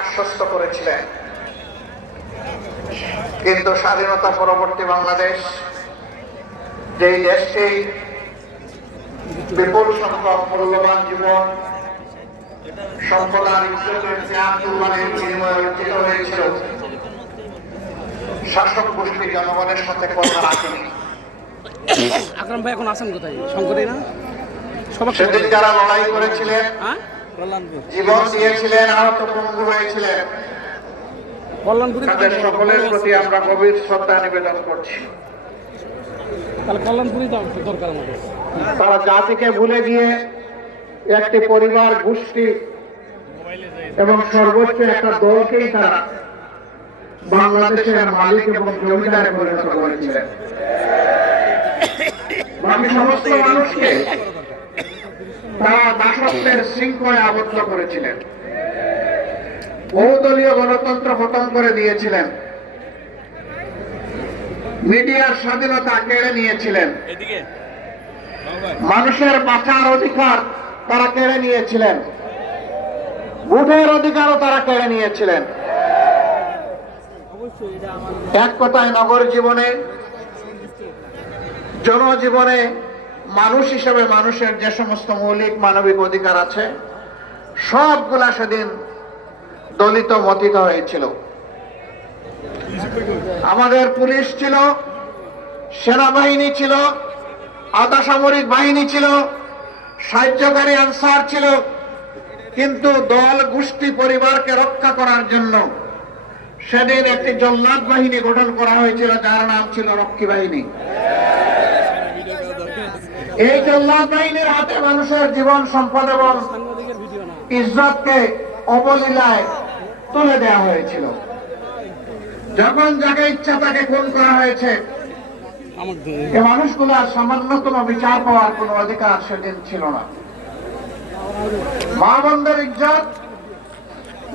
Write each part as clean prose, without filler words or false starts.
আশ্বস্ত করেছিলেন, কিন্তু স্বাধীনতা পরবর্তী বাংলাদেশ, যেই দেশটি বিপুল সংখ্যক মূল্যবান জীবন সম্পদার ইজ্জতের ত্যাগ কুরবানির বিনিময়ে অর্জিত হয়েছিল, শাসক গোষ্ঠী জনগণের সাথে কথা রাখেনি। আকরাম ভাই এখন আছেন কোথায়? শঙ্করী না? সেদিন যারা লড়াই করেছিলেন, জীবন দিয়েছিলেন, আহত পঙ্গু হয়েছিলেন, তাদের সকলের প্রতি আমরা গভীর শ্রদ্ধা নিবেদন করছি। তারা জাতিকে ভুলে গিয়ে একটি পরিবার, গোষ্ঠী এবং সর্বোচ্চ একটা দলকেই তারা বাংলাদেশের মালিক এবং জমিদারে পরিণত করেছিলেন। বাকি সমস্ত মানুষকে তারা দাসত্বের শৃঙ্খলে আবদ্ধ করেছিলেন, বহুদলীয় গণতন্ত্র খতম করে দিয়েছিলেন, মিডিয়ার স্বাধীনতা কেড়ে নিয়েছিলেন, মানুষের বাঁচার অধিকার তারা কেড়ে নিয়েছিলেন, ভোটের অধিকারও তারা কেড়ে নিয়েছিলেন। এক কথায় নগর জীবনে, জনজীবনে মানুষ হিসেবে মানুষের যে সমস্ত মৌলিক মানবিক অধিকার আছে, সবগুলা সেদিন দলিত মতিত হয়েছিল। আমাদের পুলিশ ছিল, সেনাবাহিনী ছিল, আধা সামরিক বাহিনী ছিল, সাহায্যকারী আনসার ছিল, কিন্তু দল, গোষ্ঠী, পরিবারকে রক্ষা করার জন্য সেদিন একটি জল্লাদ বাহিনী গঠন করা হয়েছিল, যার নাম ছিল রক্ষী বাহিনী। এই জল্লাদ বাহিনীর হাতে মানুষের জীবন, সম্পদ এবং ইজ্জতকে অবলীলায় তুলে দেওয়া হয়েছিল। যখন যাকে ইচ্ছা তাকে খুন করা হয়েছে, এই মানুষগুলার সামান্যতম বিচার পাওয়ার কোন অধিকার সেদিন ছিল না। মা বোনদের ইজ্জত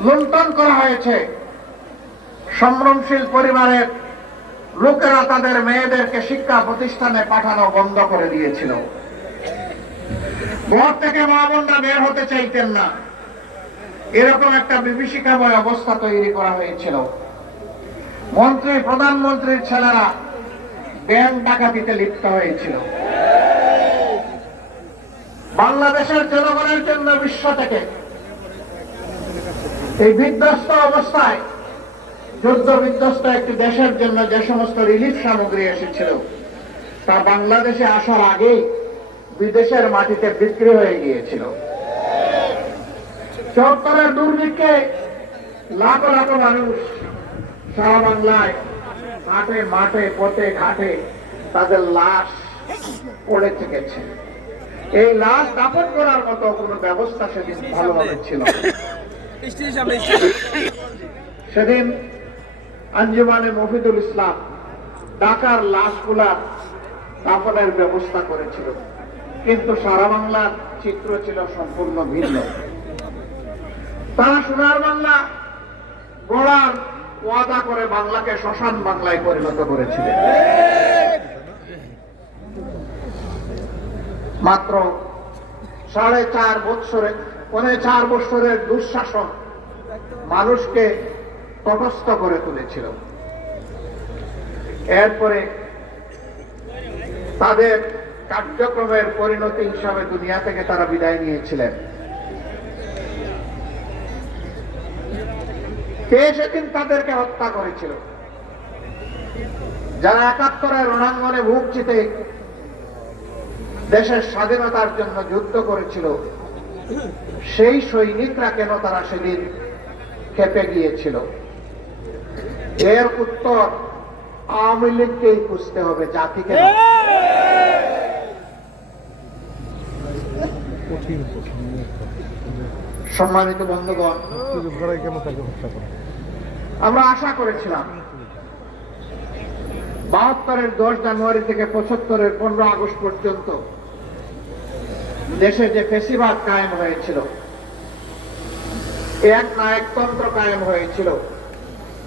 লুণ্ঠন করা হয়েছে। সম্ভ্রমশীল পরিবারের লোকেরা তাদের মেয়েদেরকে শিক্ষা প্রতিষ্ঠানে পাঠানো বন্ধ করে দিয়েছিল। ঘর থেকে মা বোনরা বের হতে চাইতেন না, এরকম একটা বিভীষিকাময় অবস্থা তৈরি করা হয়েছিল। মন্ত্রী, প্রধানমন্ত্রীর ছেলেরা ব্যাংক ডাকাতিতে লিপ্ত হয়েছিল। বাংলাদেশের জনগণের জন্য বিশ্ব থেকে এই বিধ্বস্ত অবস্থায়, যুদ্ধ বিধ্বস্ত একটি দেশের জন্য যে সমস্ত রিলিফ সামগ্রী এসেছিল, তা বাংলাদেশে আসার আগেই বিদেশের মাটিতে বিক্রি হয়ে গিয়েছিল। চত্বরের দুর্ভিক্ষে লাখ লাখ মানুষ সারা বাংলায় হাটে, মাঠে, পথে, ঘাটে তাদের লাশ পড়ে থেকেছে। এই লাশ দাফন করার মতো কোন ব্যবস্থা সেদিন ভালোভাবে ছিল। সেদিন আঞ্জুমানে মফিদুল ইসলাম ঢাকার লাশগুলা দাফনের ব্যবস্থা করেছিল, কিন্তু সারা বাংলার চিত্র ছিল সম্পূর্ণ ভিন্ন। তারা সোনার বাংলা গড়ার ওয়াদা করে বাংলাকে শ্মশান বাংলায় পরিণত করেছিলেন। মাত্র 4.5 বছরে, 4.5 বছরের দুঃশাসন মানুষকে তটস্থ করে তুলেছিল। এরপরে তাদের কার্যক্রমের পরিণতি হিসাবে দুনিয়া থেকে তারা বিদায় নিয়েছিলেন। কে সেদিন তাদেরকে হত্যা করেছিল? যারা 71-এর রণাঙ্গনে বুক চিতে দেশের স্বাধীনতার জন্য যুদ্ধ করেছিল, সেই সৈনিকরা কেন তারা সেদিন খেপে গিয়েছিল? এর উত্তর আওয়ামী লীগকেই খুঁজতে হবে, জাতিকে। সম্মানিত বন্ধুগণ, আমরা আশা করেছিলাম 72-এর 10 জানুয়ারি থেকে 75-এর 15 আগস্ট পর্যন্ত দেশে যে ফ্যাসিবাদ কায়েম হয়েছিল, এক নায়কতন্ত্র কায়েম হয়েছিল,